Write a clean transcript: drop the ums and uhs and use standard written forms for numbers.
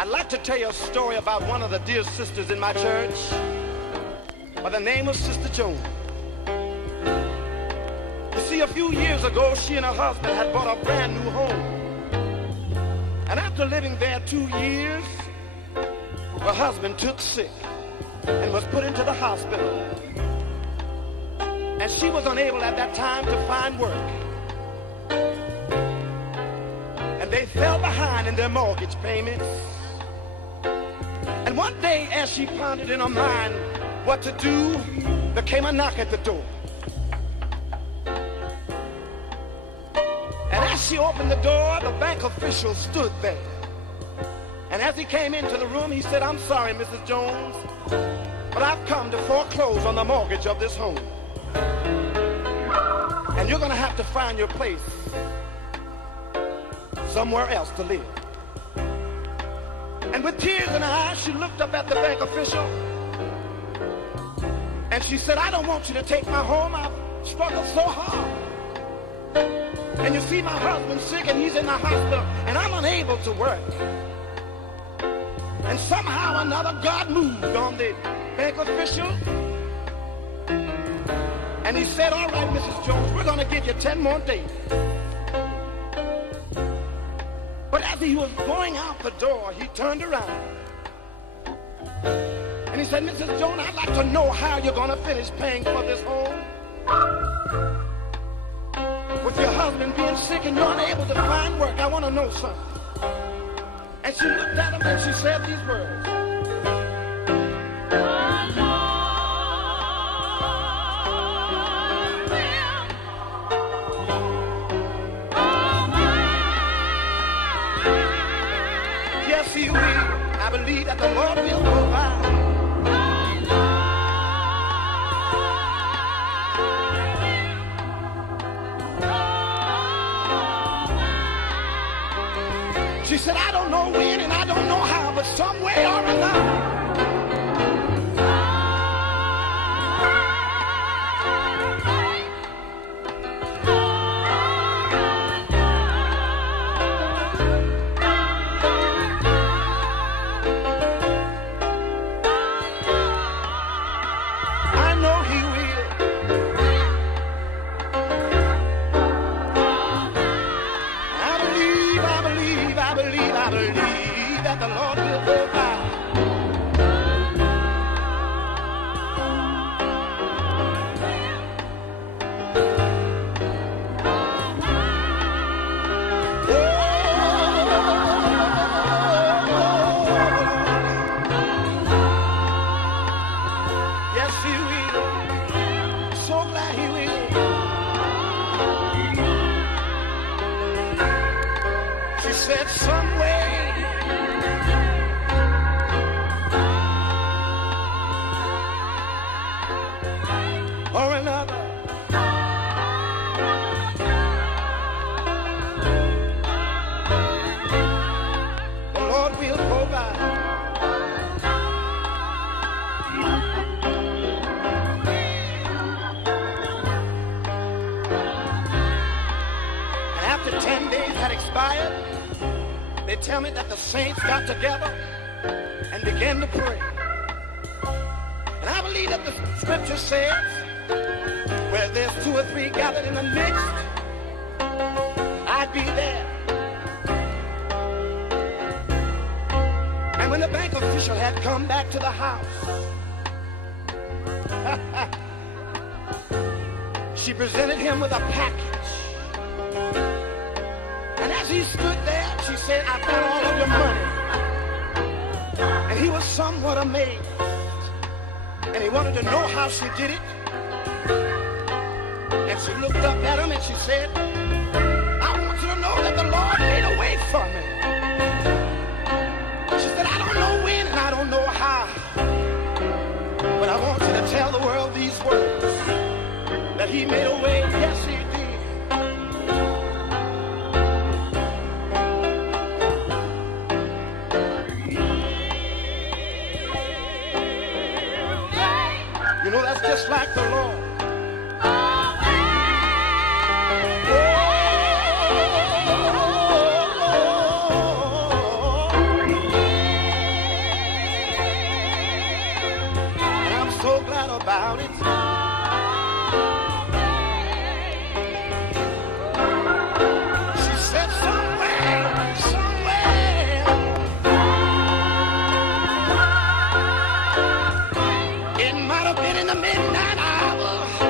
I'd like to tell you a story about one of the dear sisters in my church by the name of Sister Joan. You see, a few years ago, she and her husband had bought a brand new home. And after living there 2 years, her husband took sick and was put into the hospital. And she was unable at that time to find work. And they fell behind in their mortgage payments. And one day, as she pondered in her mind what to do, there came a knock at the door. And as she opened the door, the bank official stood there. And as he came into the room, he said, "I'm sorry, Mrs. Jones, but I've come to foreclose on the mortgage of this home. And you're going to have to find your place somewhere else to live." And with tears in her eyes, she looked up at the bank official. And she said, "I don't want you to take my home. I've struggled so hard. And you see, my husband's sick and he's in the hospital, and I'm unable to work." And somehow or another, God moved on the bank official. And he said, "All right, Mrs. Jones, we're going to give you 10 more days." But as he was going out the door, he turned around. And he said, "Mrs. Jones, I'd like to know how you're going to finish paying for this home. With your husband being sick and you're unable to find work, I want to know something." And she looked at him and she said these words. Yes, he will. I believe that the Lord will provide. She said, "I don't know when and I don't know how, but some way or another." I know he will. I believe that the Lord will provide. Yes, he will. So glad he will. She said, "Some way or another, the Lord will provide." And after 10 days had expired, they tell me that the saints got together and began to pray. And I believe that the scripture says, where there's 2 or 3 gathered in the midst, I'd be there. And when the bank official had come back to the house, she presented him with a package. And as he stood there, she said, "I've got all of your money." And he was somewhat amazed. And he wanted to know how she did it. And she looked up at him and she said, "I want you to know that the Lord made a way for me." She said, "I don't know when and I don't know how, but I want you to tell the world these words, that he made a way. Yes, he did." You know, that's just like the Lord. so glad about it. She said somewhere, it might have been in the midnight hour.